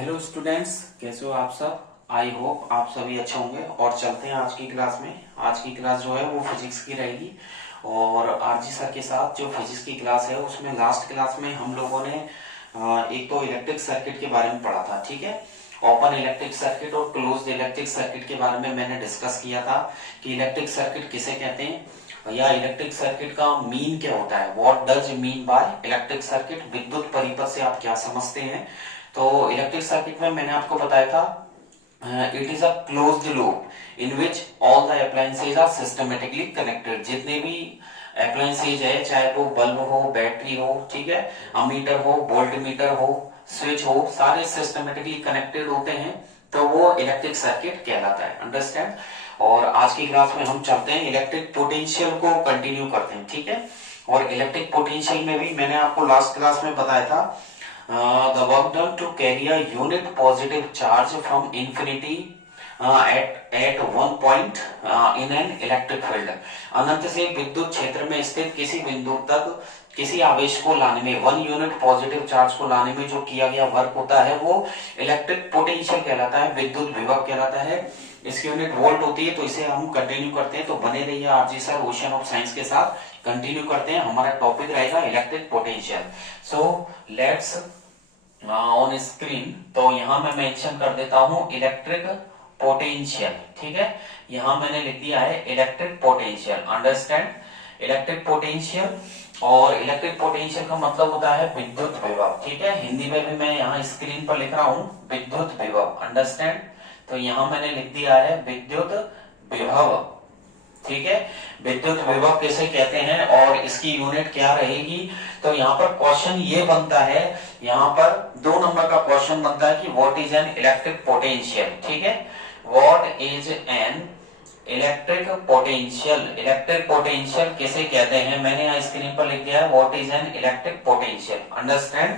Hello students, कैसे हो आप सब। आई होप आप सभी अच्छे होंगे। और चलते हैं आज की क्लास में। आज की क्लास जो है वो फिजिक्स की रहेगी और आरजी सर के साथ जो फिजिक्स की क्लास है उसमें लास्ट क्लास में हम लोगों ने एक तो इलेक्ट्रिक सर्किट के बारे में पढ़ा था। ठीक है, ओपन इलेक्ट्रिक सर्किट और क्लोज्ड इलेक्ट्रिक सर्किट के बारे में मैंने डिस्कस किया था कि इलेक्ट्रिक सर्किट किसे कहते हैं या इलेक्ट्रिक सर्किट का मीन क्या होता है। What does mean by electric circuit, विद्युत परिपथ से आप क्या समझते हैं। तो इलेक्ट्रिक सर्किट में मैंने आपको बताया था it is a closed loop in which all the appliances are systematically connected. जितने भी अप्लायंसेज है, चाहे वो बल्ब हो, बैटरी हो, ठीक है, अमीटर हो, वोल्ट मीटर हो, स्विच हो, सारे सिस्टमेटिकली कनेक्टेड होते हैं तो वो इलेक्ट्रिक सर्किट कहलाता है। अंडरस्टैंड। और आज की क्लास में हम चलते हैं इलेक्ट्रिक पोटेंशियल को कंटिन्यू करते हैं। ठीक है, और इलेक्ट्रिक पोटेंशियल में भी मैंने आपको लास्ट क्लास में बताया था the work done to carry a unit positive charge from infinity at one point in an electric field। अनंत से विद्युत क्षेत्र में स्थित किसी बिंदु तक किसी आवेश को लाने में, वन यूनिट पॉजिटिव चार्ज को लाने में जो किया गया वर्क होता है वो इलेक्ट्रिक पोटेंशियल कहलाता है, विद्युत विभव कहलाता है। इसकी यूनिट वोल्ट होती है। तो इसे हम कंटिन्यू करते हैं, तो बने रहिए RG sir ocean of science के साथ। कंटिन्यू करते हैं, हमारा टॉपिक रहेगा electric potential. So let's on screen. तो यहां मैं मेंशन कर देता हूं इलेक्ट्रिक पोटेंशियल। ठीक है, यहां मैंने लिख दिया है electric potential. Understand. Electric potential, और इलेक्ट्रिक पोटेंशियल का मतलब होता है विद्युत विभव। ठीक है, हिंदी में भी मैं यहाँ स्क्रीन पर लिख रहा हूं विद्युत विभव। अंडरस्टैंड। तो यहां मैंने लिख दिया है विद्युत विभव। ठीक है, विद्युत विभव किसे कहते हैं और इसकी यूनिट क्या रहेगी। तो यहाँ पर क्वेश्चन ये बनता है, यहाँ पर 2 नंबर का क्वेश्चन बनता है कि what is an electric potential. ठीक है, what is an electric potential. Electric potential किसे कहते हैं, मैंने यहाँ स्क्रीन पर लिख दिया है what is an electric potential. Understand.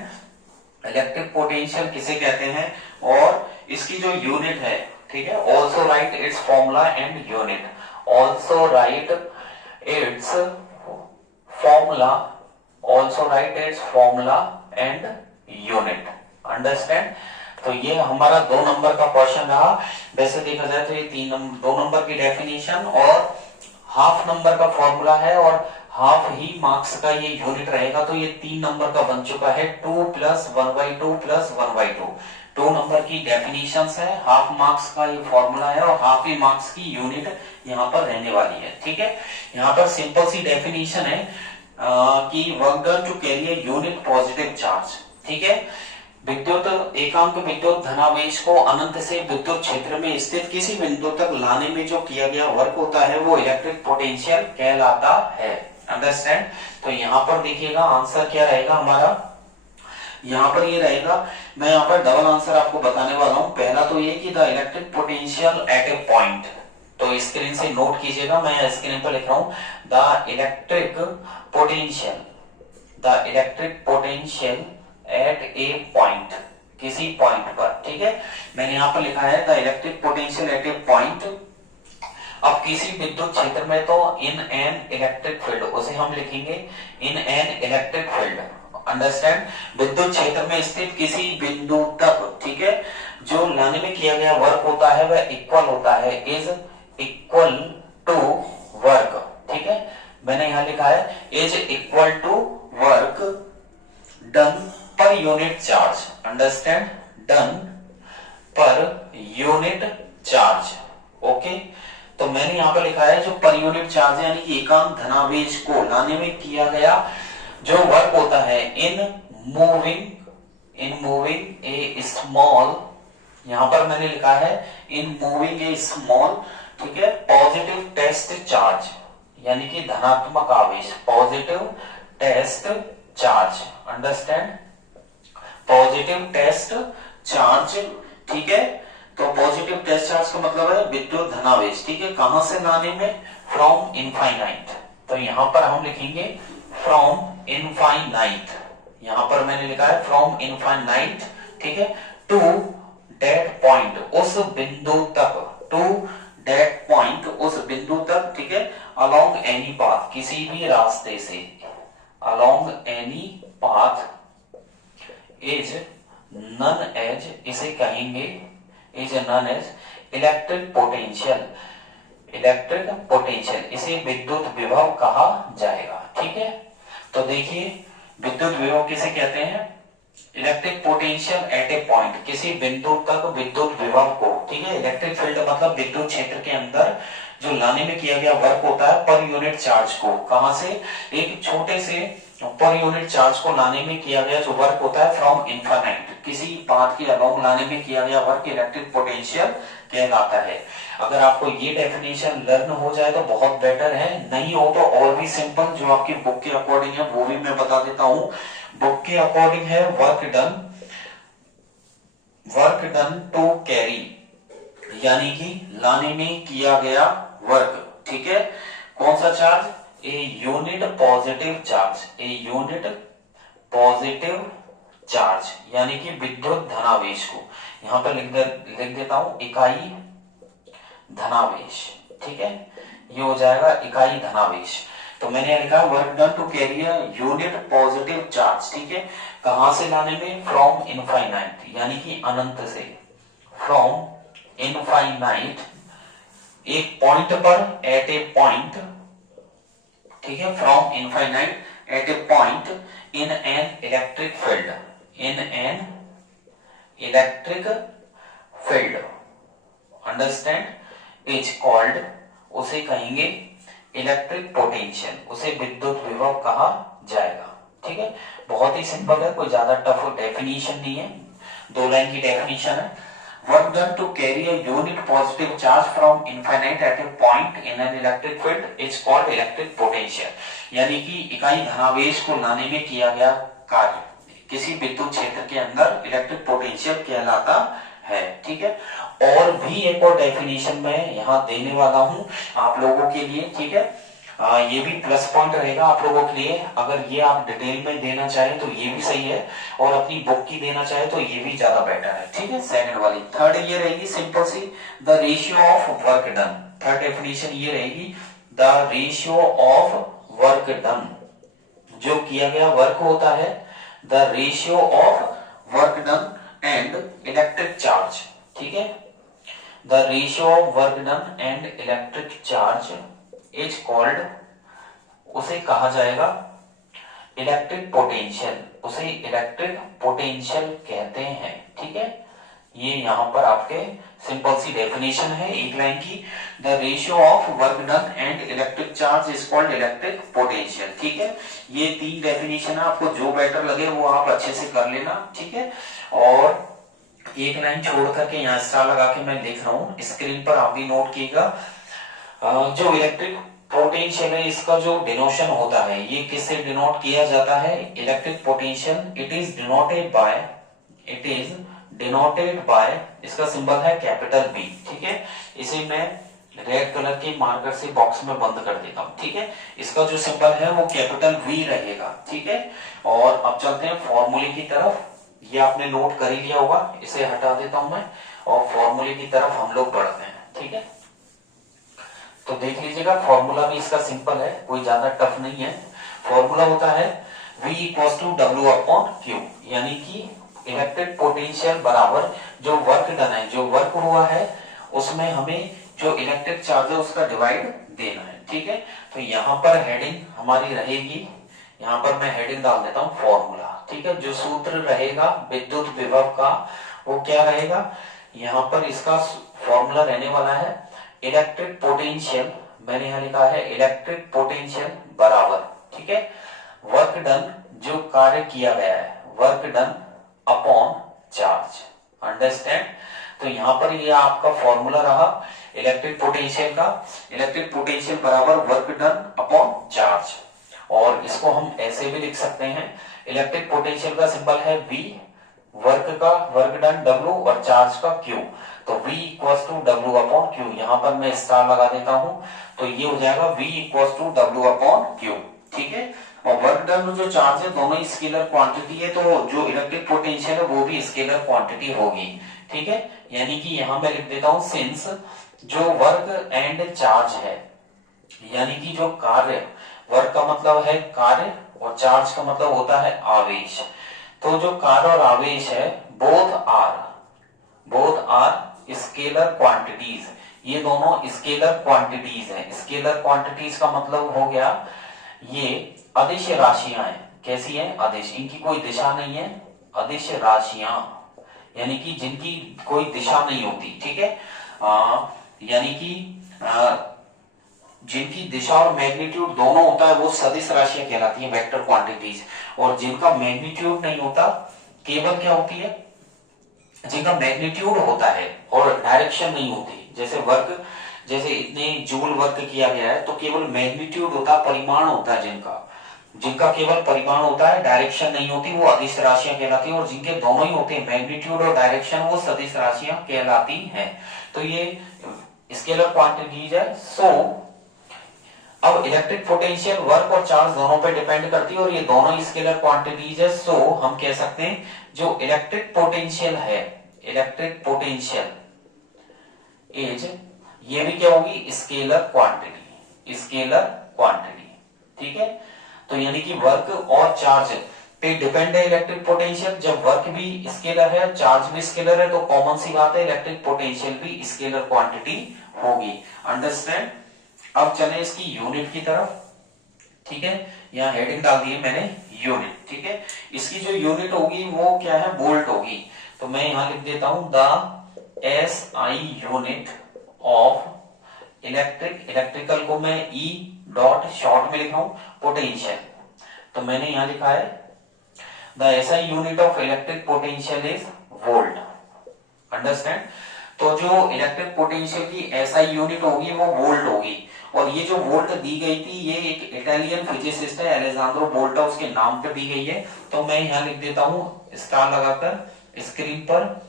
Electric potential किसे कहते हैं और इसकी जो यूनिट है। ठीक है, also right it's formula and unit. also write its formula and unit। understand। तो ये हमारा 2 नंबर का क्वेश्चन रहा। वैसे देखा जाए तो ये 2 नंबर की डेफिनेशन और हाफ नंबर का फॉर्मूला है और हाफ ही मार्क्स का ये यूनिट रहेगा। तो ये 3 नंबर का बन चुका है 2 + 1/2 + 1/2। 2 नंबर की डेफिनेशन है, हाफ मार्क्स का ये फॉर्मूला है और हाफ ही मार्क्स की यूनिट यहाँ पर रहने वाली है। ठीक है, यहाँ पर सिंपल सी डेफिनेशन है कि work done to carry a unit positive charge. ठीक है, विद्युत एकांक विद्युत धनावेश को अनंत से विद्युत क्षेत्र में स्थित किसी बिंदु तक लाने में जो किया गया वर्क होता है वो इलेक्ट्रिक पोटेंशियल कहलाता है। अंडरस्टैंड। तो यहाँ पर देखिएगा आंसर क्या रहेगा हमारा, यहाँ पर ये रहेगा। मैं यहाँ पर डबल आंसर आपको बताने वाला हूँ। पहला तो ये कि the electric potential at a point. तो स्क्रीन से नोट कीजिएगा, मैं स्क्रीन पर लिख रहा हूँ the electric potential at a point, किसी पॉइंट पर। ठीक है, मैंने यहाँ पर लिखा है the electric potential at a point. अब किसी विद्युत क्षेत्र में तो इन एन इलेक्ट्रिक फील्ड, उसे हम लिखेंगे इन एन इलेक्ट्रिक फील्ड। अंडरस्टैंड। विद्युत क्षेत्र में स्थित किसी बिंदु तक, ठीक है, जो लाने में किया गया वर्क होता है वह इक्वल होता है, इज इक्वल टू वर्क। ठीक है, मैंने यहां लिखा है is equal to work done per unit charge. Understand, done per unit charge. Okay, तो मैंने यहां पर लिखा है जो पर यूनिट चार्ज यानी कि एकांक धनावेश को लाने में किया गया जो वर्क होता है इन मूविंग ए स्मॉल, यहां पर मैंने लिखा है इन मूविंग ए स्मॉल, ठीक है, पॉजिटिव टेस्ट चार्ज यानी कि धनात्मक आवेश, positive test charge. Understand, positive test charge. ठीक है, तो पॉजिटिव टेस्ट चार्ज का मतलब है विद्युत धनावेश। ठीक है, कहां से लाने में, फ्रॉम इनफाइनाइट। तो यहां पर हम लिखेंगे फ्रॉम इनफाइनाइट, यहां पर मैंने लिखा है फ्रॉम इनफाइनाइट। ठीक है, टू डेट पॉइंट, उस बिंदु तक, टू डेट पॉइंट, उस बिंदु तक। ठीक है, अलोंग एनी पाथ, किसी भी रास्ते से, along any path is known as, इसे कहेंगे is known as electric potential, electric potential, इसे विद्युत विभव कहा जाएगा। ठीक है, तो देखिए विद्युत विभव किसे कहते हैं, electric potential at a point, किसी बिंदु तक विद्युत विभव को। ठीक है, इलेक्ट्रिक फील्ड मतलब विद्युत क्षेत्र के अंदर जो लाने में किया गया वर्क होता है पर यूनिट चार्ज को, कहां से, एक छोटे से पर यूनिट चार्ज को लाने में किया गया जो वर्क होता है फ्रॉम इनफाइनाइट, किसी पाथ के अलोंग लाने में किया गया वर्क इलेक्ट्रिक पोटेंशियल कहलाता है। अगर आपको ये डेफिनेशन लर्न हो जाए तो बहुत बेटर है, नहीं हो तो और भी सिंपल जो आपकी बुक के अकॉर्डिंग है वो भी मैं बता देता हूं। बुक के अकॉर्डिंग है वर्क डन टू कैरी, यानी कि लाने में किया गया वर्क। ठीक है, कौन सा charge, a unit positive charge, a unit positive charge, यानी कि विद्युत धनावेश को यहां पर लिख देता हूं इकाई धनावेश। ठीक है, ये हो जाएगा इकाई धनावेश। तो मैंने लिखा work done to carry a unit positive charge. ठीक है, कहां से लाने में, फ्रॉम इनफाइनाइट, यानी कि अनंत से, फ्रॉम इनफाइनाइट, एक पॉइंट पर, एट ए पॉइंट। ठीक है, from infinite at a point in an electric field, in an electric field, understand, is called, उसे कहेंगे इलेक्ट्रिक पोटेंशियल, उसे विद्युत विभव कहा जाएगा। ठीक है, बहुत ही सिंपल है, कोई ज्यादा टफ डेफिनेशन नहीं है, 2 लाइन की डेफिनेशन है। Work done to carry a unit positive charge from infinite at a point in an electric field is called electric potential, यानी कि इकाई धनावेश को लाने में किया गया कार्य किसी विद्युत क्षेत्र के अंदर इलेक्ट्रिक पोटेंशियल कहलाता है। ठीक है, और भी एक और डेफिनेशन मैं यहां देने वाला हूं आप लोगों के लिए। ठीक है, ये भी प्लस पॉइंट रहेगा आप लोगों के लिए, अगर ये आप डिटेल में देना चाहें तो ये भी सही है, और अपनी बुक की देना चाहे तो ये भी ज्यादा बेटर है। ठीक है, सेकंड वाली, थर्ड ये रहेगी सिंपल सी, the ratio of work done. Third definition ये रहेगी, the ratio of work done, जो किया गया वर्क होता है, the ratio of work done and electric charge. ठीक है, the ratio of work done and electric charge is called, उसे कहा जाएगा इलेक्ट्रिक पोटेंशियल, उसे इलेक्ट्रिक पोटेंशियल कहते हैं। ठीक है, ये यहां पर आपके सिंपल सी डेफिनेशन है एक लाइन की, the ratio of work done and electric charge is called electric potential. ठीक है, ये 3 डेफिनेशन है, आपको जो बेटर लगे वो आप अच्छे से कर लेना। ठीक है, और एक लाइन छोड़ करके यहाँ स्टार लगा के मैं लिख रहा हूं, स्क्रीन पर आप भी नोट कीजिएगा। जो इलेक्ट्रिक पोटेंशियल है इसका जो डिनोशन होता है, ये किससे डिनोट किया जाता है, electric potential, it is denoted bye, इसका सिंबल है कैपिटल बी। ठीक है, इसे मैं रेड कलर के मार्कर से बॉक्स में बंद कर देता हूं। ठीक है, इसका जो सिंबल है वो कैपिटल वी रहेगा। ठीक है, और अब चलते हैं फॉर्मूले की तरफ, ये आपने नोट कर ही लिया होगा, इसे हटा देता हूं मैं, और फॉर्मूले की तरफ हम लोग बढ़ते हैं। ठीक है, तो देख लीजिएगा फॉर्मूला भी इसका सिंपल है, कोई ज्यादा टफ नहीं है। फॉर्मूला होता है V equals to W upon Q, यानी कि इलेक्ट्रिक पोटेंशियल बराबर जो वर्क डन है, जो वर्क हुआ है उसमें हमें जो इलेक्ट्रिक चार्ज है उसका डिवाइड देना है। ठीक है, तो यहाँ पर हेडिंग हमारी रहेगी, यहाँ पर मैं हेडिंग डाल देता हूँ फॉर्मूला। ठीक है, जो सूत्र रहेगा विद्युत विभव का वो क्या रहेगा, यहाँ पर इसका फॉर्मूला रहने वाला है इलेक्ट्रिक पोटेंशियल, मैंने यहां लिखा है इलेक्ट्रिक पोटेंशियल बराबर, ठीक है, वर्क डन, जो कार्य किया गया है, work done upon charge, understand. तो यहां पर ये आपका फॉर्मूला रहा इलेक्ट्रिक पोटेंशियल का, इलेक्ट्रिक पोटेंशियल बराबर वर्क डन अपॉन चार्ज, और इसको हम ऐसे भी लिख सकते हैं, इलेक्ट्रिक पोटेंशियल का सिंबल है V, वर्क का वर्क डन W और चार्ज का Q, तो V equals to W upon Q, यहाँ पर मैं स्टार लगा देता हूं, तो ये हो जाएगा V equals to W upon Q। ठीक है, और वर्क डन जो चार्ज है दोनों ही स्केलर क्वांटिटी है, तो जो इलेक्ट्रिक पोटेंशियल है वो भी स्केलर क्वांटिटी होगी। ठीक है, यानी कि यहां मैं लिख देता हूं सिंस जो वर्क एंड चार्ज है, यानी कि जो कार्य, वर्क का मतलब है कार्य और चार्ज का मतलब होता है आवेश, तो जो कार्य और आवेश है बोथ आर स्केलर क्वांटिटीज। ये दोनों स्केलर क्वांटिटीज हैं। स्केलर क्वांटिटीज का मतलब हो गया ये अदिश राशियां हैं। कैसी हैं? अदिश, इनकी कोई दिशा नहीं है। अदिश राशियां यानी कि जिनकी कोई दिशा नहीं होती, ठीक है। यानी कि जिनकी दिशा और मैग्नीट्यूड दोनों होता है वो सदिश राशियां कहलाती हैं, वेक्टर क्वांटिटीज। और जिनका मैग्नीट्यूड नहीं होता, केवल क्या होती है, जिनका मैग्नीट्यूड होता है और डायरेक्शन नहीं होती। जैसे वर्क, जैसे इतने जूल वर्क किया गया है तो केवल मैग्नीट्यूड होता है, परिमाण होता है जिनका केवल परिमाण होता है, डायरेक्शन नहीं होती, वो अदिश राशियां कहलाती हैं। और जिनके दोनों ही होते हैं, मैग्नीट्यूड और डायरेक्शन, वो सदिश राशियां कहलाती हैं। तो ये स्केलर क्वांटिटीज है। सो अब इलेक्ट्रिक पोटेंशियल वर्क और चार्ज दोनों पे डिपेंड करती है और ये दोनों ही स्केलर क्वांटिटीज है। सो हम कह सकते हैं जो इलेक्ट्रिक पोटेंशियल है, इलेक्ट्रिक पोटेंशियल इज, ये भी क्या होगी, स्केलर क्वांटिटी, स्केलर क्वांटिटी, ठीक है। तो यानी कि वर्क और चार्ज पे डिपेंड है इलेक्ट्रिक पोटेंशियल। जब वर्क भी स्केलर है, चार्ज भी स्केलर है, तो कॉमन सी बात है इलेक्ट्रिक पोटेंशियल भी स्केलर क्वांटिटी होगी। अंडरस्टैंड। अब चले इसकी यूनिट की तरफ, ठीक है। यहाँ हेडिंग डाल दी है मैंने, यूनिट, ठीक है। इसकी जो यूनिट होगी वो क्या है, वोल्ट होगी। तो मैं यहां लिख देता हूं the SI unit of electric, electrical को मैं E डॉट शॉर्ट में लिखा हूं, पोटेंशियल। तो मैंने यहां लिखा है the SI unit of electric potential is volt. Understand. तो जो इलेक्ट्रिक पोटेंशियल की SI यूनिट होगी वो वोल्ट होगी। और ये जो वोल्ट दी गई थी, ये एक इटालियन फिजिसिस्ट है अलेजांद्रो वोल्टा, उसके नाम पे दी गई है। तो मैं यहां लिख देता हूं स्टार लगाकर स्क्रीन पर,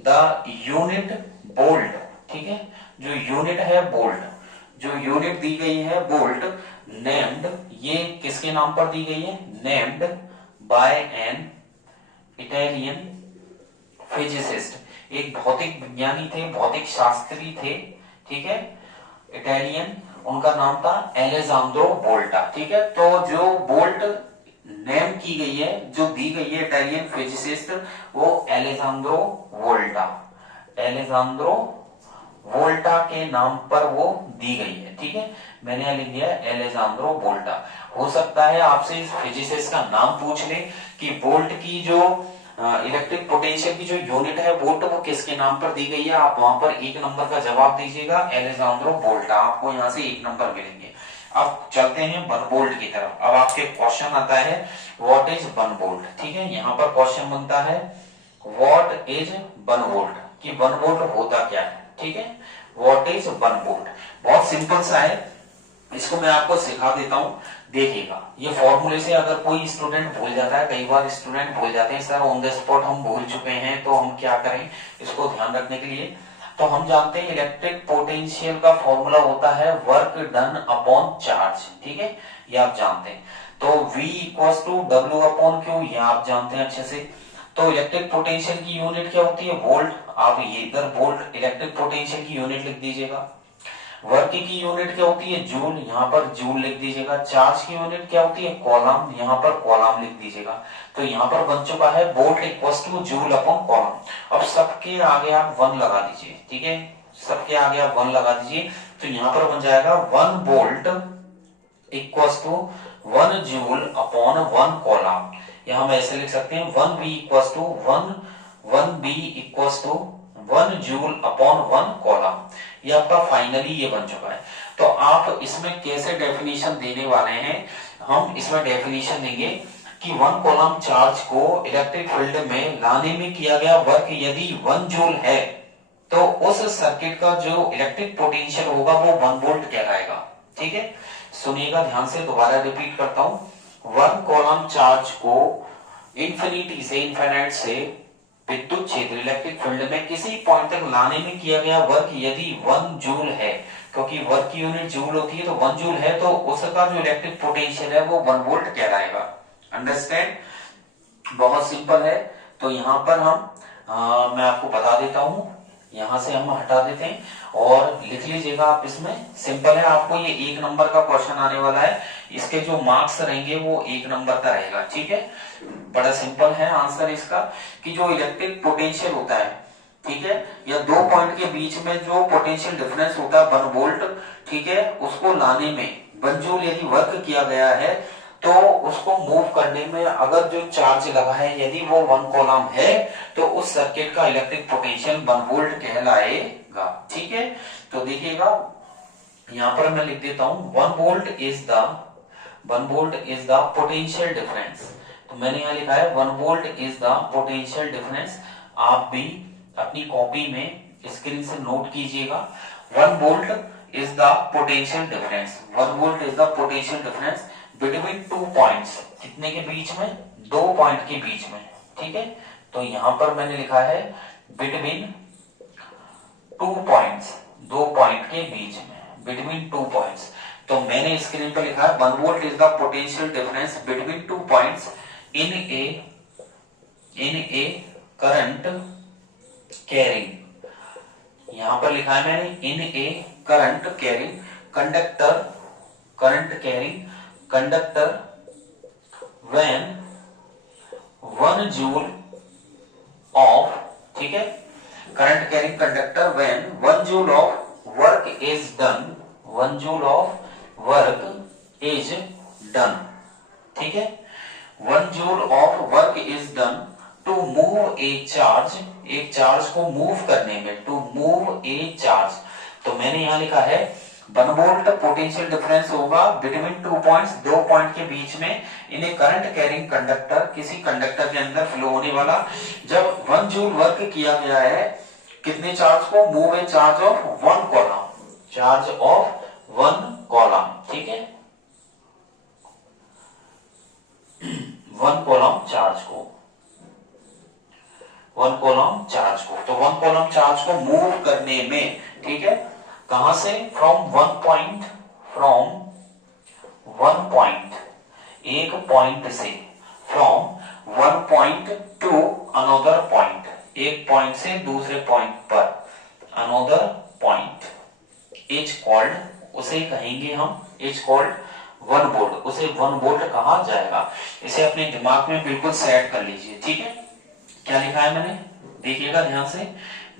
द यूनिट वोल्ट, ठीक है। जो यूनिट है वोल्ट, जो यूनिट दी गई है वोल्ट, नेम्ड, ये किसके नाम पर दी गई है, named by an Italian physicist, एक भौतिक विज्ञानी थे, भौतिक शास्त्री थे, ठीक है, इटालियन, उनका नाम था अलेजांद्रो वोल्टा, ठीक है। तो जो वोल्ट नेम की गई है, जो दी गई है इटालियन फिजिसिस्ट, वो अलेजांद्रो वोल्टा, अलेजांद्रो वोल्टा के नाम पर वो दी गई है, ठीक है। मैंने यहां लिख दिया अलेजांद्रो वोल्टा। हो सकता है आपसे इस फिजिसिस्ट का नाम पूछ ले कि वोल्ट की जो इलेक्ट्रिक पोटेंशियल की जो यूनिट है वोल्ट, वो किसके नाम पर दी गई है। आप वहां पर 1 नंबर का जवाब दीजिएगा, अलेजांद्रो वोल्टा, आपको यहां से 1 नंबर मिलेंगे। अब चलते हैं 1 वोल्ट की तरफ। अब आपके क्वेश्चन आता है व्हाट इज 1 वोल्ट, ठीक है। यहाँ पर क्वेश्चन बनता है व्हाट इज 1 वोल्ट, कि 1 वोल्ट होता क्या है, ठीक है। व्हाट इज 1 वोल्ट, बहुत सिंपल सा है, इसको मैं आपको सिखा देता हूं, देखिएगा। ये फॉर्मूले से अगर कोई स्टूडेंट भूल जाता है, कई बार स्टूडेंट भूल जाते हैं सर ऑन द स्पॉट हम भूल चुके हैं, तो हम क्या करें इसको ध्यान रखने के लिए। तो हम जानते हैं इलेक्ट्रिक पोटेंशियल का फॉर्मूला होता है वर्क डन अपॉन चार्ज, ठीक है, ये आप जानते हैं। तो V equals to W upon Q, ये आप जानते हैं अच्छे से। तो इलेक्ट्रिक पोटेंशियल की यूनिट क्या होती है, वोल्ट। आप ये इधर वोल्ट इलेक्ट्रिक पोटेंशियल की यूनिट लिख दीजिएगा। वर्क की यूनिट क्या होती है, जूल, यहाँ पर जूल लिख दीजिएगा। चार्ज की यूनिट क्या होती है, कॉलम, यहाँ पर कॉलम लिख दीजिएगा। तो यहाँ पर बन चुका है volt equals two joule upon column. अब सबके आगे आप 1 लगा दीजिए, ठीक है, सबके आगे आप 1 लगा दीजिए। तो यहाँ पर बन जाएगा 1 volt equals to 1 joule upon 1 coulomb. यहाँ हम ऐसे लिख सकते हैं 1 V equals to 1 V equals to 1 joule upon 1 coulomb. ये आपका फाइनली ये बन चुका है। तो आप इसमें कैसे डेफिनेशन देने वाले हैं, हम इसमें डेफिनेशन देंगे कि 1 कॉलम चार्ज को इलेक्ट्रिक फील्ड में लाने में किया गया वर्क यदि 1 जूल है, तो उस सर्किट का जो इलेक्ट्रिक पोटेंशियल होगा वो 1 वोल्ट कहलाएगा, ठीक है। सुनिएगा ध्यान से, दोबारा रिपीट करता हूं। 1 कॉलम चार्ज को इंफिनिटी से, इनफिनिट से विद्युत क्षेत्र इलेक्ट्रिक फील्ड में किसी पॉइंट तक लाने में किया गया वर्क यदि 1 जूल है, क्योंकि वर्क की यूनिट जूल होती है, तो 1 जूल है, तो उसका जो इलेक्ट्रिक पोटेंशियल है वो 1 वोल्ट कहलाएगा। अंडरस्टैंड, बहुत सिंपल है। तो यहाँ पर हम मैं आपको बता देता हूं, यहां से हम हटा देते हैं और लिख लीजिएगा आप। इसमें सिंपल है, आपको ये 1 नंबर का क्वेश्चन आने वाला है, इसके जो मार्क्स रहेंगे वो 1 नंबर का रहेगा, ठीक है। बड़ा सिंपल है आंसर इसका कि जो इलेक्ट्रिक पोटेंशियल होता है, ठीक है, या दो पॉइंट के बीच में जो पोटेंशियल डिफरेंस होता है 1 वोल्ट, ठीक है, उसको लाने में 1 जूल यदि वर्क किया गया है तो उसको मूव करने में अगर जो चार्ज लगा है यदि वो 1 कूलम है तो उस सर्किट का इलेक्ट्रिक पोटेंशियल 1 वोल्ट कहलाएगा। ठीक है, तो देखिएगा यहां पर मैं लिख देता हूं 1 volt is the potential difference. तो मैंने यहां लिखा है 1 volt is the potential difference. आप भी अपनी कॉपी में स्क्रीन से नोट कीजिएगा 1 volt is the potential difference. 1 volt is the potential difference between 2 points. कितने के बीच में? 2 पॉइंट के बीच में। ठीक है, तो यहां पर मैंने लिखा है बिटवीन 2 पॉइंट्स, 2 पॉइंट के बीच में, बिटवीन 2 पॉइंट्स। तो मैंने स्क्रीन पर लिखा है 1 volt is the potential difference between 2 points in a current carrying. यहां पर लिखा है मैंने in a current carrying conductor when 1 joule of, ठीक है, current carrying conductor when 1 joule of work is done, 1 joule of work is done. ठीक है, 1 joule of work is done to move a charge, एक charge को move करने में, to move a charge. तो मैंने यहां लिखा है 1 वोल्ट पोटेंशियल डिफरेंस होगा बिटवीन 2 पॉइंट्स, 2 पॉइंट के बीच में, इन्हें करंट कैरिंग कंडक्टर, किसी कंडक्टर के अंदर फ्लो होने वाला, जब 1 जूल वर्क किया गया है कितने चार्ज को? Move a charge of 1 column, charge of 1 coulomb. ठीक है, 1 कॉलम चार्ज को, 1 कॉलम चार्ज को, तो 1 कॉलम चार्ज को मूव करने में, ठीक है, कहां से? फ्रॉम वन पॉइंट, एक पॉइंट से, from 1 point to another point, एक पॉइंट से दूसरे पॉइंट पर, अनदर पॉइंट इज कॉल्ड, उसे कहेंगे हम इज कॉल्ड 1 वोल्ट, उसे 1 वोल्ट कहा जाएगा। इसे अपने दिमाग में बिल्कुल सेट कर लीजिए। ठीक है, क्या लिखा है मैंने? देखिएगा ध्यान से,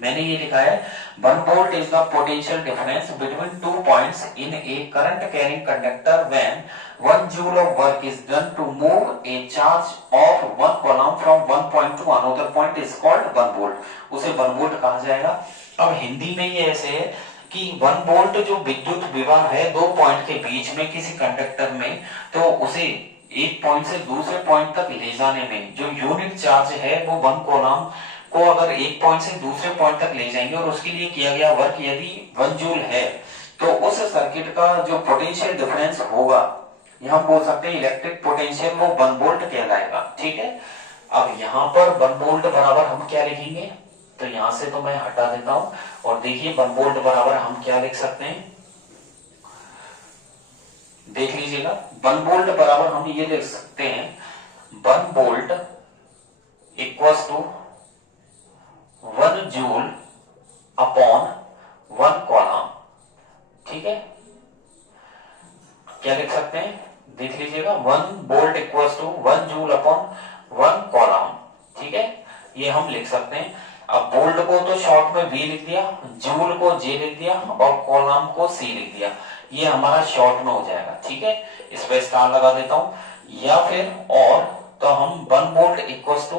मैंने ये लिखा है 1 volt is the potential difference between 2 points in a current carrying conductor when 1 joule of work is done to move a charge of 1 coulomb from 1 point to another point is called 1 volt, उसे 1 volt कहा जाएगा। अब हिंदी में ये ऐसे है कि 1 volt जो विद्युत विभव है 2 पॉइंट के बीच में किसी कंडक्टर में, तो उसे एक पॉइंट से दूसरे पॉइंट तक ले जाने में जो यूनिट चार्ज है वो 1 कॉलम को अगर एक पॉइंट से दूसरे पॉइंट तक ले जाएंगे और उसके लिए किया गया वर्क यदि 1 जूल है तो उस सर्किट का जो पोटेंशियल डिफरेंस होगा, यहां बोल सकते हैं इलेक्ट्रिक पोटेंशियल, वो 1 वोल्ट कहलाएगा। ठीक है, अब यहां पर 1 वोल्ट बराबर हम क्या लिखेंगे? तो यहां से तो मैं हटा देता हूं और देखिए 1 वोल्ट बराबर हम क्या लिख सकते हैं, देख लीजिएगा। 1 वोल्ट बराबर हम ये लिख सकते हैं 1 volt equals to 1 joule upon 1 coulomb. ठीक है, क्या लिख सकते हैं? देख लीजिएगा 1 volt equals to 1 joule upon 1 coulomb. ठीक है, ये हम लिख सकते हैं। अब वोल्ट को तो शॉर्ट में V लिख दिया, जूल को J लिख दिया और कॉलम को C लिख दिया, ये हमारा शॉर्ट में हो जाएगा। ठीक है, इस पे स्टार लगा देता हूं, या फिर और तो हम 1 volt equals to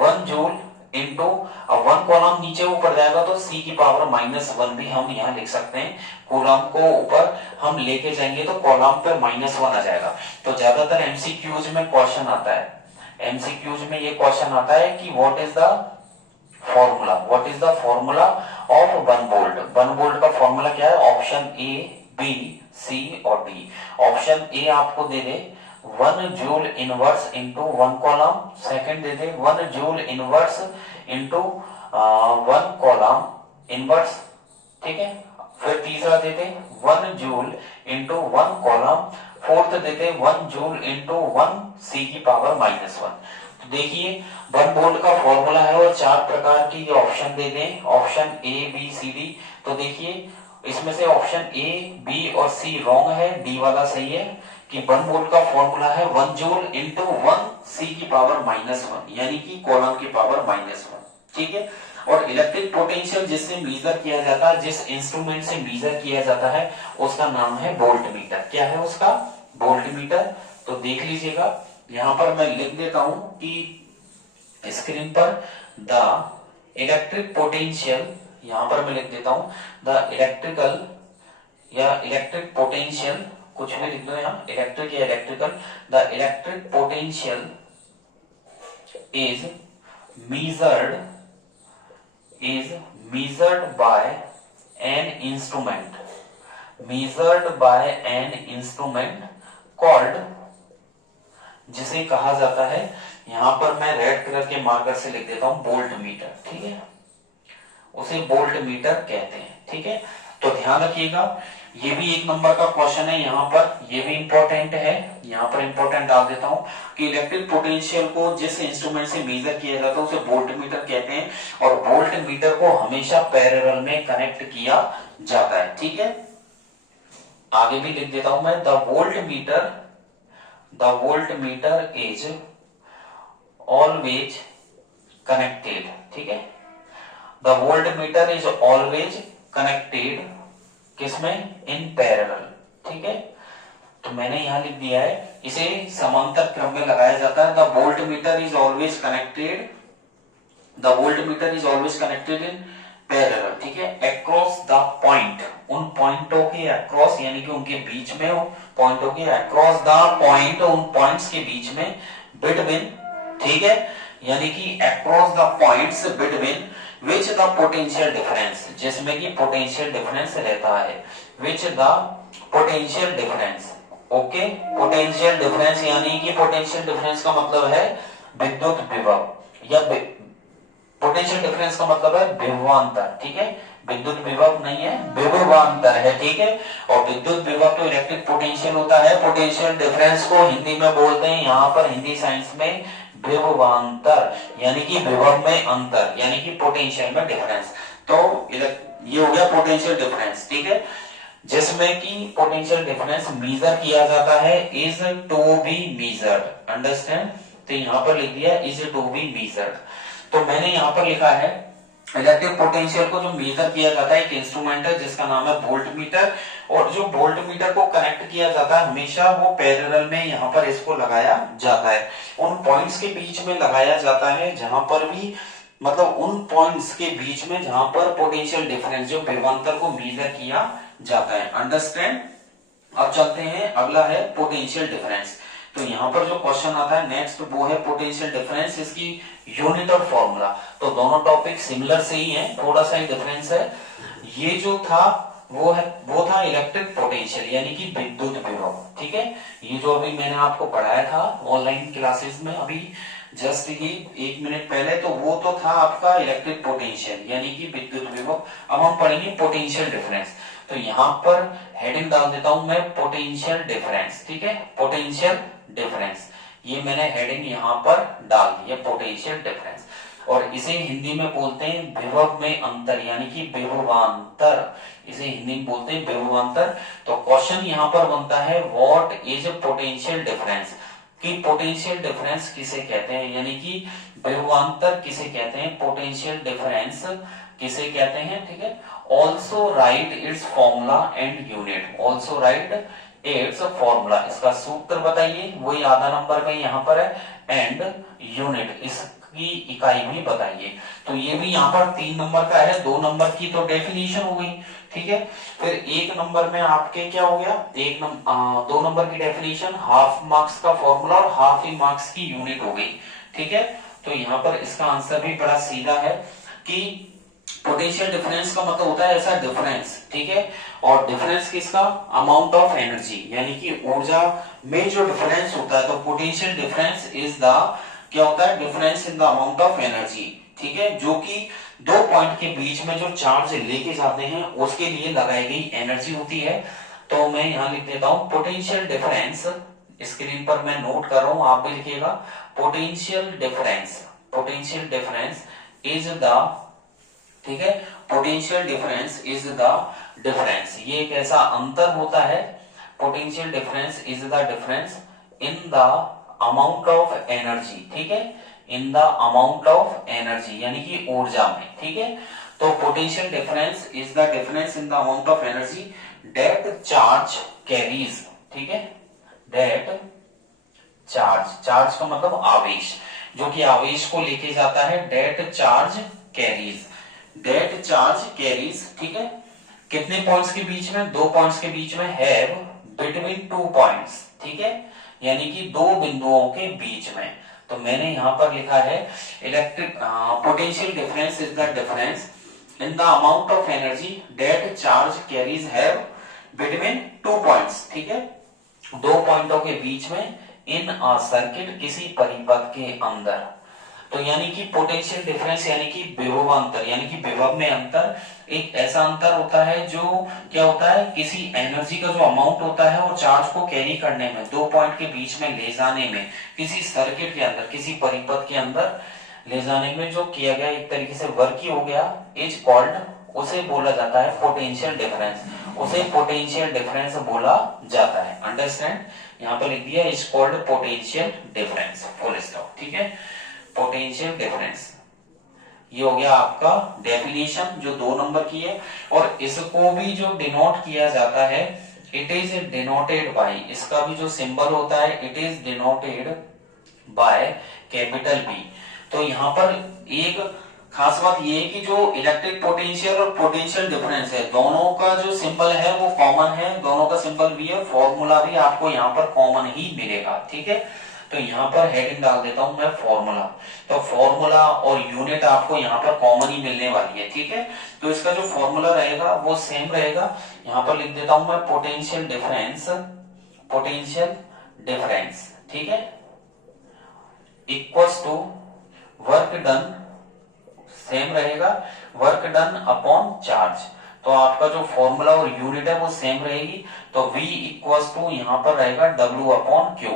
1 joule into, अब 1 कॉलम नीचे ऊपर जाएगा तो C की पावर -1 भी हम यहाँ लिख सकते हैं। कॉलम को ऊपर हम लेके जाएंगे तो कॉलम पे -1 आ जाएगा। तो ज्यादातर एमसीक्यूज में क्वेश्चन आता है, एमसीक्यूज में ये क्वेश्चन आता है कि what is the formula of 1 volt. 1 volt का फॉर्मूला क्या है? ऑप्शन ए, बी, सी और डी। ऑप्शन ए आपको दे दे 1 joule inverse into 1 column, second दे दे 1 joule inverse into 1 column inverse. ठीक है, फिर तीसरा दे दे 1 जूल इंटू 1 कॉलम, फोर्थ दे दे 1 जूल इंटू 1 सी की पावर -1। तो देखिए 1 वोल्ट का फॉर्मूला है और 4 प्रकार की ऑप्शन दे दें, option A, B, C, D. तो देखिए इसमें से ऑप्शन ए, बी और सी रॉन्ग है, डी वाला सही है कि 1 वोल्ट का फॉर्मूला है 1 जूल इंटू 1 C की पावर -1 यानी कि कॉलम की पावर -1। ठीक है। और इलेक्ट्रिक पोटेंशियल जिससे मेजर किया जाता है, जिस इंस्ट्रूमेंट से मेजर किया जाता है, उसका नाम है वोल्टमीटर। क्या है उसका? वोल्टमीटर। तो देख लीजिएगा, यहां पर मैं लिख देता हूं कि स्क्रीन पर द इलेक्ट्रिक पोटेंशियल, यहां पर मैं लिख देता हूं द इलेक्ट्रिकल या इलेक्ट्रिक पोटेंशियल, कुछ भी लिख दो यहाँ, इलेक्ट्रिक या electrical. The electric potential is measured by an instrument called, जिसे कहा जाता है, यहां पर मैं रेड कलर के मार्कर से लिख देता हूं, वोल्टमीटर। ठीक है, उसे वोल्टमीटर कहते हैं। ठीक है, तो ध्यान रखिएगा, ये भी एक नंबर का क्वेश्चन है यहाँ पर, ये भी इंपॉर्टेंट है, यहाँ पर इंपॉर्टेंट डाल देता हूं कि इलेक्ट्रिक पोटेंशियल को जिस इंस्ट्रूमेंट से मेजर किया जाता है उसे वोल्टमीटर कहते हैं, और वोल्टमीटर को हमेशा पैरेलल में कनेक्ट किया जाता है। ठीक है, आगे भी लिख देता हूं मैं, the voltmeter is always connected. ठीक है, the voltmeter is always connected, किसमें? In parallel. ठीक है, तो मैंने यहां लिख दिया है, इसे समांतर क्रम में लगाया जाता है। The voltmeter is always connected in parallel. ठीक है, अक्रॉस द पॉइंट, उन पॉइंटों के अक्रॉस यानी कि उनके बीच में, पॉइंटों के अक्रॉस द पॉइंट, उन पॉइंट्स के बीच में, बिटवीन। ठीक है, यानी कि across the points between which the potential difference, जिसमें कि पोटेंशियल डिफरेंस रहता है, which the potential difference. Okay, potential difference यानी कि पोटेंशियल डिफरेंस का मतलब है विद्युत विभव, या पोटेंशियल डिफरेंस का मतलब है विभवांतर। ठीक है, विद्युत विभव नहीं है, विभवांतर है। ठीक है, और विद्युत विभव तो इलेक्ट्रिक पोटेंशियल होता है, पोटेंशियल डिफरेंस को हिंदी में बोलते हैं यहाँ पर हिंदी साइंस में विभवांतर, यानी कि विभव में अंतर, यानी कि पोटेंशियल में डिफरेंस। तो ये हो गया पोटेंशियल डिफरेंस। ठीक है, जिसमें कि पोटेंशियल डिफरेंस मेजर किया जाता है, is to be measured. Understand? तो यहां पर लिख दिया इज टू बी मेजर्ड। तो मैंने यहां पर लिखा है इलेक्ट्रिक पोटेंशियल को जो मेजर किया जाता है, एक इंस्ट्रूमेंट है जिसका नाम है वोल्टमीटर, और जो वोल्टमीटर को कनेक्ट किया जाता है हमेशा वो पैरेलल में यहाँ पर इसको लगाया जाता है, उन पॉइंट्स के बीच में लगाया जाता है जहां पर भी, मतलब उन पॉइंट्स के बीच में जहां पर पोटेंशियल डिफरेंस, जो विभवांतर को मेजर किया जाता है। अंडरस्टैंड? अब चलते हैं, अगला है पोटेंशियल डिफरेंस। तो यहाँ पर जो क्वेश्चन आता है नेक्स्ट, वो है पोटेंशियल डिफरेंस, इसकी यूनिट और फॉर्मूला। तो दोनों टॉपिक सिमिलर से ही है, थोड़ा सा ही डिफरेंस है। ये जो था वो था इलेक्ट्रिक पोटेंशियल यानी कि विद्युत विभव। ठीक है, ये जो अभी मैंने आपको पढ़ाया था ऑनलाइन क्लासेस में अभी जस्ट ही 1 मिनट पहले, तो वो तो था आपका इलेक्ट्रिक पोटेंशियल यानी कि विद्युत विभव। अब हम पढ़ेंगे पोटेंशियल डिफरेंस। तो यहाँ पर हेडिंग डाल देता हूं मैं, पोटेंशियल डिफरेंस। ठीक है, पोटेंशियल डिफरेंस, ये मैंने हेडिंग यहाँ पर डाल दी है, पोटेंशियल डिफरेंस। और इसे हिंदी में बोलते हैं विभव में अंतर यानी कि विभवांतर, इसे हिंदी में बोलते हैं विभवांतर। तो क्वेश्चन यहाँ पर बनता है व्हाट इज पोटेंशियल डिफरेंस, कि पोटेंशियल डिफरेंस किसे कहते हैं, यानी कि विभवांतर किसे कहते हैं, पोटेंशियल डिफरेंस किसे कहते हैं। ठीक है, also right it's formula and unit, also right it's formula, इसका सूत्र बताइए, वही आधा नंबर में यहाँ पर है, एंड यूनिट, इसकी इकाई भी बताइए। तो ये भी यहाँ पर 3 नंबर का है, 2 नंबर की तो डेफिनेशन हो गई। ठीक है, फिर 1 नंबर में आपके क्या हो गया, 2 नंबर की डेफिनेशन, हाफ मार्क्स का फॉर्मूला और हाफ ही मार्क्स की यूनिट हो गई। ठीक है, तो यहाँ पर इसका आंसर भी बड़ा सीधा है कि पोटेंशियल डिफरेंस का मतलब होता है ऐसा डिफरेंस। ठीक है, और डिफरेंस किसका, अमाउंट ऑफ एनर्जी, यानी कि ऊर्जा में जो डिफरेंस होता है, तो पोटेंशियल डिफरेंस इज द, क्या होता है, difference in the amount of energy. ठीक है, जो कि 2 पॉइंट के बीच में जो चार्ज लेके जाते हैं उसके लिए लगाई गई एनर्जी होती है। तो मैं यहां लिख देता हूं पोटेंशियल डिफरेंस, स्क्रीन पर मैं नोट कर रहा हूं, आप भी लिखिएगा, पोटेंशियल डिफरेंस इज द, ठीक है, potential difference is the difference, ये एक ऐसा अंतर होता है, potential difference is the difference in the amount of energy, ठीक है, in the amount of energy यानी कि ऊर्जा में, ठीक है। तो potential difference is the difference in the amount of energy that charge carries, ठीक है, दैट चार्ज का मतलब आवेश, जो कि आवेश को लेके जाता है, दैट चार्ज कैरीज, ठीक है, कितने पॉइंट्स के बीच में, 2 पॉइंट्स के बीच में, हैव बिटवीन 2 पॉइंट्स, ठीक है, यानी कि 2 बिंदुओं के बीच में। तो मैंने यहां पर लिखा है electric potential difference is the difference in the amount of energy that charge carries have between 2 points, ठीक है, 2 पॉइंटों के बीच में, इन अ सर्किट किसी परिपथ के अंदर। तो यानी कि पोटेंशियल डिफरेंस यानी कि विभव अंतर, यानी कि विभव में अंतर, एक ऐसा अंतर होता है जो क्या होता है, किसी एनर्जी का जो अमाउंट होता है वो चार्ज को कैरी करने में, 2 पॉइंट के बीच में ले जाने में, किसी सर्किट के अंदर, किसी परिपथ के अंदर ले जाने में जो किया गया एक तरीके से वर्क ही हो गया, इज कॉल्ड, उसे बोला जाता है पोटेंशियल डिफरेंस, उसे पोटेंशियल डिफरेंस बोला जाता है। अंडरस्टैंड, यहाँ पर लिख दिया is called potential difference, full stop, ठीक है, पोटेंशियल डिफरेंस। ये हो गया आपका डेफिनेशन जो 2 नंबर की है। और इसको भी जो डिनोट किया जाता है, इट इज डिनोटेड बाय, इसका भी जो सिंबल होता है, it is denoted by capital B. तो यहाँ पर एक खास बात ये है कि जो इलेक्ट्रिक पोटेंशियल और पोटेंशियल डिफरेंस है, दोनों का जो सिंबल है वो कॉमन है, दोनों का सिंबल भी है, फॉर्मूला भी आपको यहाँ पर कॉमन ही मिलेगा, ठीक है। तो यहाँ पर हेडिंग डाल देता हूं मैं फॉर्मूला, तो फॉर्मूला और यूनिट आपको यहाँ पर कॉमन ही मिलने वाली है, ठीक है। तो इसका जो फॉर्मूला रहेगा वो सेम रहेगा, यहाँ पर लिख देता हूं मैं पोटेंशियल डिफरेंस, ठीक है, equals to work done, same रहेगा, वर्क डन अपॉन चार्ज। तो आपका जो फॉर्मूला और यूनिट है वो सेम रहेगी, तो V इक्वल्स टू यहाँ पर रहेगा W अपॉन Q।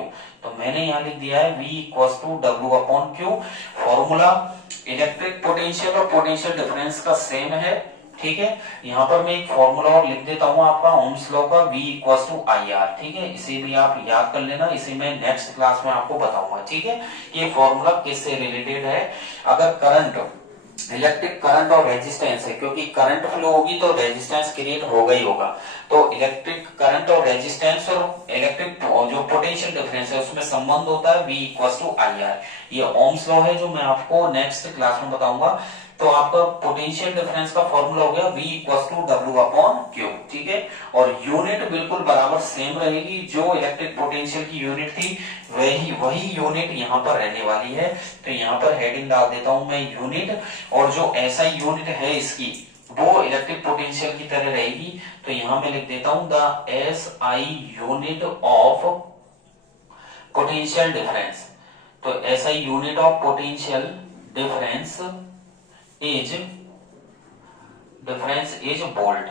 तो मैंने यहाँ लिख दिया है V equals to W upon Q। Formula electric potential और पोटेंशियल डिफरेंस का सेम है, ठीक है। यहाँ पर मैं एक फॉर्मूला और लिख देता हूँ आपका ओम्स लॉ का, V इक्वल्स टू IR, ठीक है, इसे भी आप याद कर लेना, इसे मैं नेक्स्ट क्लास में आपको बताऊंगा, ठीक है। ये फॉर्मूला किससे रिलेटेड है, अगर करंट, इलेक्ट्रिक करंट और रेजिस्टेंस है, क्योंकि करंट फ्लो होगी तो रेजिस्टेंस क्रिएट होगा ही होगा, तो इलेक्ट्रिक करंट और रेजिस्टेंस और इलेक्ट्रिक जो पोटेंशियल डिफरेंस है उसमें संबंध होता है V इक्वल्स टू IR। ये ओम्स लॉ है जो मैं आपको नेक्स्ट क्लास में बताऊंगा। तो आपका पोटेंशियल डिफरेंस का फॉर्मूला हो गया V equals to W upon Q, ठीक है। और यूनिट बिल्कुल बराबर सेम रहेगी, जो इलेक्ट्रिक पोटेंशियल की यूनिट थी वही यूनिट यहाँ पर रहने वाली है। तो यहाँ पर हेडिंग डाल देता हूं मैं यूनिट, और जो ऐसा यूनिट है इसकी वो इलेक्ट्रिक पोटेंशियल की तरह रहेगी। तो यहां मैं लिख देता हूं the SI unit of potential difference. तो SI unit of potential difference is volt.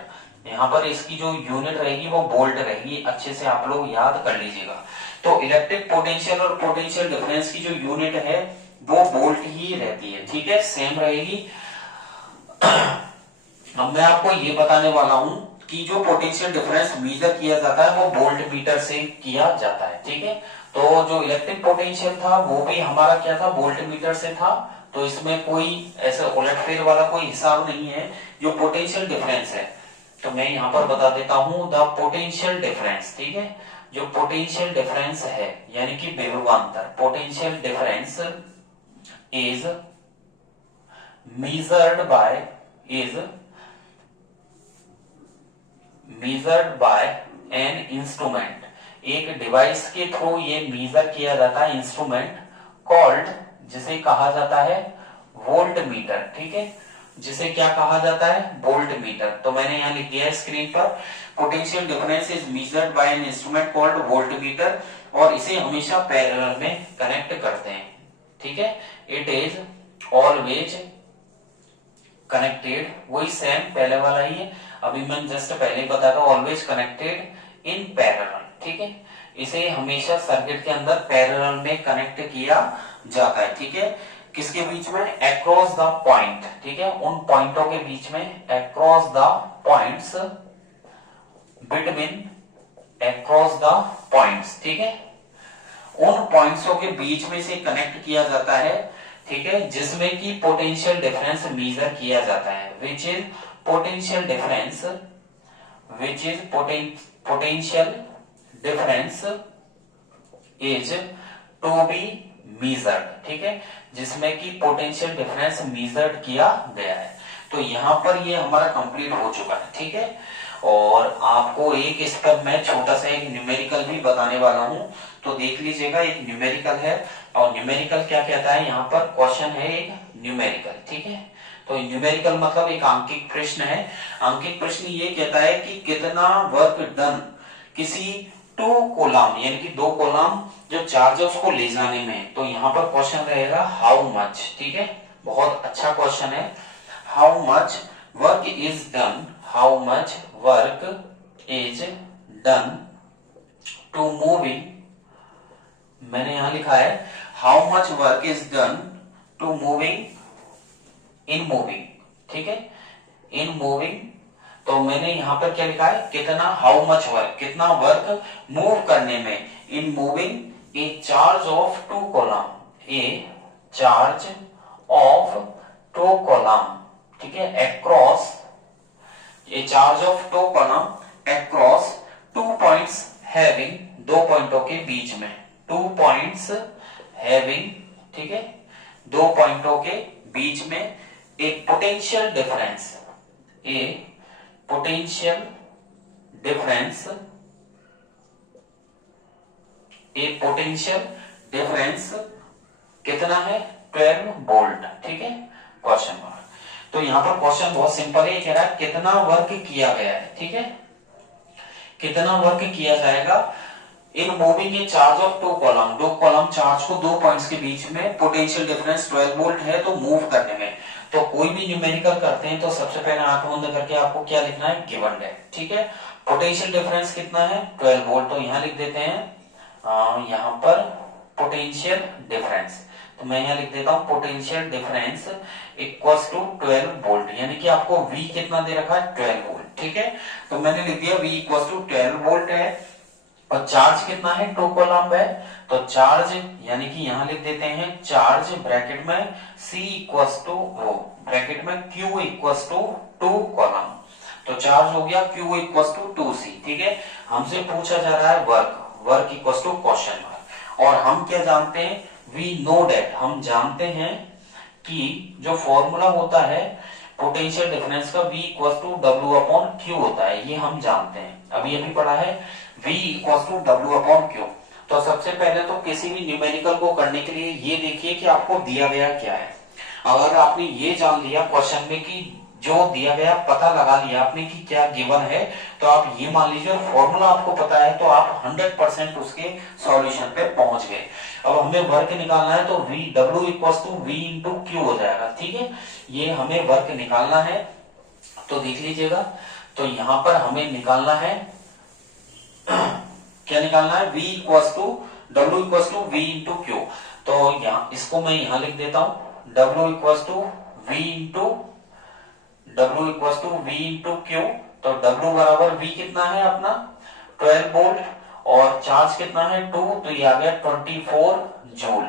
यहाँ पर इसकी जो यूनिट रहेगी वो वोल्ट रहेगी, अच्छे से आप लोग याद कर लीजिएगा। तो इलेक्ट्रिक पोटेंशियल और पोटेंशियल डिफरेंस की जो यूनिट है वो वोल्ट ही रहती है, ठीक है, सेम रहेगी। अब मैं आपको ये बताने वाला हूं कि जो पोटेंशियल डिफरेंस मेजर किया जाता है वो वोल्ट मीटर से किया जाता है, ठीक है। तो जो इलेक्ट्रिक पोटेंशियल था वो भी हमारा क्या था, वोल्ट मीटर से था, तो इसमें कोई ऐसा उलटफेर वाला कोई हिसाब नहीं है। जो पोटेंशियल डिफरेंस है, तो मैं यहां पर बता देता हूं द पोटेंशियल डिफरेंस, ठीक है, जो पोटेंशियल डिफरेंस है यानी कि विभवांतर, potential difference is measured by an instrument, एक डिवाइस के थ्रू ये मेजर किया जाता है, इंस्ट्रूमेंट कॉल्ड, जिसे कहा जाता है वोल्ट मीटर, ठीक है, जिसे क्या कहा जाता है, वोल्ट मीटर। तो मैंने यहाँ लिख दिया है स्क्रीन पर, potential difference is measured by an instrument called volt meter, और इसे हमेशा पैरेलल में कनेक्ट करते हैं, ठीक है। इट इज ऑलवेज कनेक्टेड, वही सेम पहले वाला ही है, अभी मैं जस्ट पहले ही बताया था, ऑलवेज कनेक्टेड इन पैरेलल, ठीक है। इसे हमेशा सर्किट के अंदर पैरेलल में कनेक्ट किया जाता है, ठीक है। किसके बीच में, अक्रॉस द पॉइंट, ठीक है, उन पॉइंटों के बीच में, across the points between, across the points, ठीक है, उन पॉइंट्सों के बीच में से कनेक्ट किया जाता है, ठीक है, जिसमें कि पोटेंशियल डिफरेंस मेजर किया जाता है, which is potential difference, which is potential difference is to be measured, ठीक है, जिसमें कि पोटेंशियल डिफरेंस मेजर्ड किया गया है। तो यहां पर ये हमारा कंप्लीट हो चुका है, ठीक है। और आपको एक इस पर मैं छोटा सा एक न्यूमेरिकल भी बताने वाला हूं, तो देख लीजिएगा। एक न्यूमेरिकल है, और न्यूमेरिकल क्या कहता है, यहाँ पर क्वेश्चन है एक न्यूमेरिकल, ठीक है। तो न्यूमेरिकल मतलब एक अंकित प्रश्न है। अंकित प्रश्न ये कहता है कि कितना वर्क डन किसी 2 कॉलम यानी कि 2 कॉलम जो चार्ज है उसको ले जाने में। तो यहाँ पर क्वेश्चन रहेगा हाउ मच, ठीक है, बहुत अच्छा क्वेश्चन है। How much work is done, how much work is done to moving, मैंने यहां लिखा है how much work is done to moving in moving, ठीक है, इन मूविंग। तो मैंने यहां पर क्या लिखा है, कितना, हाउ मच वर्क, कितना वर्क मूव करने में, in moving A charge of 2 column, A charge of 2 column, ठीक है, across A charge of 2 column across 2 points having, 2 पॉइंटों के बीच में, 2 पॉइंट्स हैविंग, ठीक है, 2 पॉइंटों के बीच में एक पोटेंशियल डिफरेंस, ए पोटेंशियल डिफरेंस, ए पोटेंशियल डिफरेंस कितना है, 12 वोल्ट, ठीक है, क्वेश्चन मार्क। तो यहां पर क्वेश्चन बहुत सिंपल है, कह रहा है कितना वर्क किया गया है, ठीक है, कितना वर्क किया जाएगा in moving A charge of 2 column, 2 column charge को 2 पॉइंट्स के बीच में, पोटेंशियल डिफरेंस 12 वोल्ट है, तो मूव करने में। तो कोई भी न्यूमेरिकल करते हैं तो सबसे पहले आंख बंद करके आपको क्या लिखना है, गिवन है, ठीक है। पोटेंशियल डिफरेंस कितना है, 12 वोल्ट, तो यहां लिख देते हैं यहां पर पोटेंशियल डिफरेंस, तो मैं यहां लिख देता हूं potential difference equals to 12 volt, यानी कि आपको V कितना दे रखा है, 12 वोल्ट, ठीक है। तो मैंने लिख दिया V इक्वल्स टू 12 वोल्ट है, और चार्ज कितना है, 2 कॉलम है, तो चार्ज यानी कि यहां लिख देते हैं चार्ज ब्रैकेट में C इक्वल्स टू वो ब्रैकेट में Q इक्वल्स टू 2 कॉलम, तो चार्ज हो गया Q इक्वल्स टू 2C, ठीक है। हमसे पूछा जा रहा है work, work equals to question mark, और हम क्या जानते हैं, वी नो डेट, हम जानते हैं कि जो फॉर्मूला होता है पोटेंशियल डिफरेंस का V equals to W upon Q होता है, ये हम जानते हैं, अभी अभी पढ़ा है V equals to W upon Q। तो सबसे पहले तो किसी भी न्यूमेरिकल को करने के लिए ये देखिए कि आपको दिया गया क्या है। अगर आपने ये जान लिया क्वेश्चन में कि जो दिया गया पता लगा लिया आपने कि क्या गिवन है, तो आप ये मान लीजिए और फॉर्मूला आपको पता है, तो आप 100% उसके सॉल्यूशन पे पहुंच गए। अब हमें वर्क निकालना है, तो V W equals to V into Q हो जाएगा, ठीक है, ये हमें वर्क निकालना है। तो देख लीजिएगा, तो यहां पर हमें निकालना है क्या निकालना है, V equals to W equals to V into Q। तो यहाँ इसको मैं यहां लिख देता हूं W equals to V into W equals to V into Q। तो W बराबर V कितना है अपना 12 वोल्ट, और चार्ज कितना है 2, तो ये आ गया 24 जूल,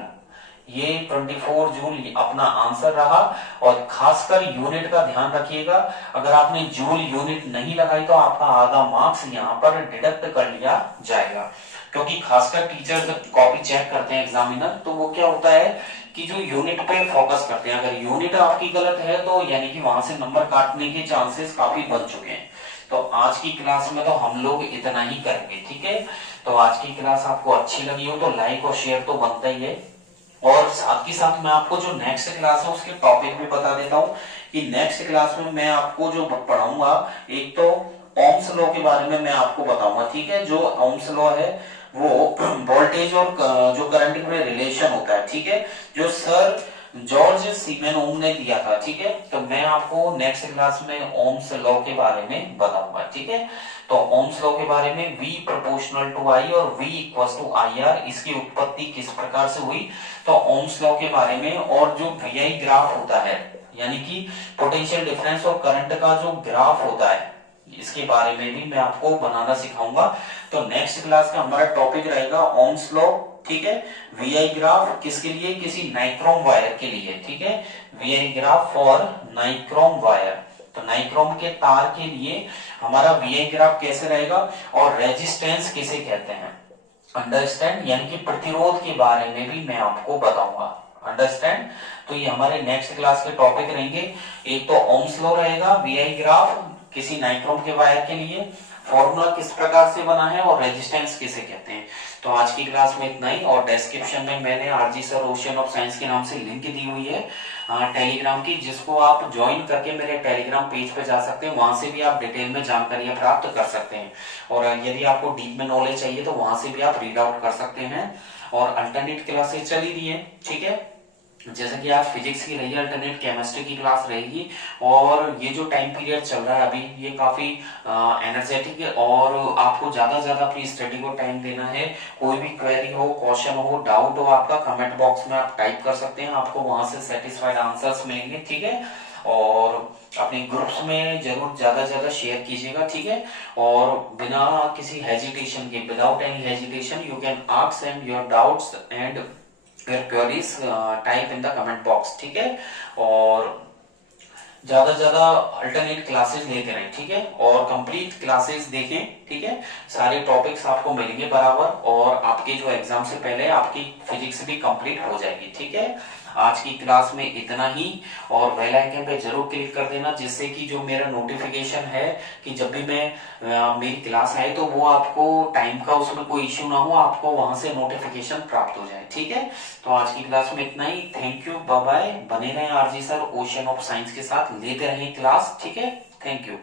ये 24 जूल अपना आंसर रहा। और खासकर यूनिट का ध्यान रखिएगा, अगर आपने जूल यूनिट नहीं लगाई तो आपका आधा मार्क्स यहाँ पर डिडक्ट कर लिया जाएगा, क्योंकि खासकर टीचर जब कॉपी चेक करते हैं एग्जामिनर, तो वो क्या होता है कि जो यूनिट पे फोकस करते हैं, अगर यूनिट आपकी गलत है तो यानी कि वहां से नंबर काटने के चांसेस काफी बन चुके हैं। तो आज की क्लास में तो हम लोग इतना ही करेंगे, ठीक है। तो आज की क्लास आपको अच्छी लगी हो तो लाइक और शेयर तो बनता ही है, और साथ ही साथ मैं आपको जो नेक्स्ट क्लास है उसके टॉपिक भी बता देता हूँ कि नेक्स्ट क्लास में मैं आपको जो पढ़ाऊंगा, एक तो ओम्स लॉ के बारे में मैं आपको बताऊंगा, ठीक है। जो ओम्स लॉ है वो वोल्टेज और जो करंट में रिलेशन होता है, ठीक है, जो सर जॉर्ज सीमेन ओम ने दिया था, ठीक है। तो मैं आपको नेक्स्ट क्लास में ओम्स लॉ के बारे में बताऊंगा, ठीक है। तो ओम्स लॉ के बारे में V प्रोपोर्शनल टू I और V इक्वल्स टू IR, इसकी उत्पत्ति किस प्रकार से हुई, तो ओम्स लॉ के बारे में, और जो VI ग्राफ होता है यानी कि पोटेंशियल डिफरेंस और करंट का जो ग्राफ होता है, इसके बारे में भी मैं आपको बनाना सिखाऊंगा। तो नेक्स्ट क्लास का हमारा टॉपिक रहेगा ओम्स लॉ, ठीक है। वीआई ग्राफ किसके लिए, किसी नाइक्रोम वायर के लिए, ठीक है। VI graph for nichrome wire, तो नाइक्रोम के तार के लिए हमारा वीआई ग्राफ कैसे रहेगा, और रेजिस्टेंस किसे कहते हैं, अंडरस्टैंड, यानी कि प्रतिरोध के बारे में भी मैं आपको बताऊंगा, अंडरस्टैंड। तो ये हमारे नेक्स्ट क्लास के टॉपिक रहेंगे। एक तो ओम्स लॉ रहेगा, वीआई ग्राफ किसी नाइक्रोम के वायर के लिए, फॉर्मूला किस प्रकार से बना है, और रेजिस्टेंस किसे कहते हैं। तो आज की क्लास में इतना ही, और डिस्क्रिप्शन में मैंने RG sir ocean of science के नाम से लिंक दी हुई है टेलीग्राम की, जिसको आप ज्वाइन करके मेरे टेलीग्राम पेज पे जा सकते हैं, वहां से भी आप डिटेल में जानकारियां प्राप्त कर सकते हैं। और यदि आपको डीप में नॉलेज चाहिए तो वहां से भी आप रीड आउट कर सकते हैं। और अल्टरनेट क्लासेस चली रही है, ठीक है। जैसे कि आज फिजिक्स की रही है, अल्टरनेट केमिस्ट्री की क्लास रहेगी। और ये जो टाइम पीरियड चल रहा है अभी, ये काफी एनर्जेटिक है, और आपको ज्यादा ज्यादा अपनी स्टडी को टाइम देना है। कोई भी क्वेरी हो, क्वेश्चन हो, डाउट हो आपका, कमेंट बॉक्स में आप टाइप कर सकते हैं, आपको वहां से सेटिस्फाइड आंसर्स मिलेंगे, ठीक है। और अपने ग्रुप्स में जरूर ज्यादा ज्यादा शेयर कीजिएगा, ठीक है। और बिना किसी हेजिटेशन के, without any hesitation, you can ask and your doubts and queries type in the comment box, ठीक है। और ज्यादा ज्यादा अल्टरनेट क्लासेस लेते रहें, ठीक है। और कंप्लीट क्लासेस देखें, ठीक है। सारे टॉपिक्स आपको मिलेंगे बराबर, और आपके जो एग्जाम से पहले आपकी फिजिक्स भी कंप्लीट हो जाएगी, ठीक है। आज की क्लास में इतना ही, और बेल आइकन पे जरूर क्लिक कर देना, जिससे कि जो मेरा नोटिफिकेशन है कि जब भी मैं मेरी क्लास आए तो वो आपको टाइम का उसमें कोई इश्यू ना हो, आपको वहां से नोटिफिकेशन प्राप्त हो जाए, ठीक है। तो आज की क्लास में इतना ही, थैंक यू, बाय बाय। बने रहें RG sir ocean of science के साथ, लेते रहें क्लास, ठीक है। Thank you.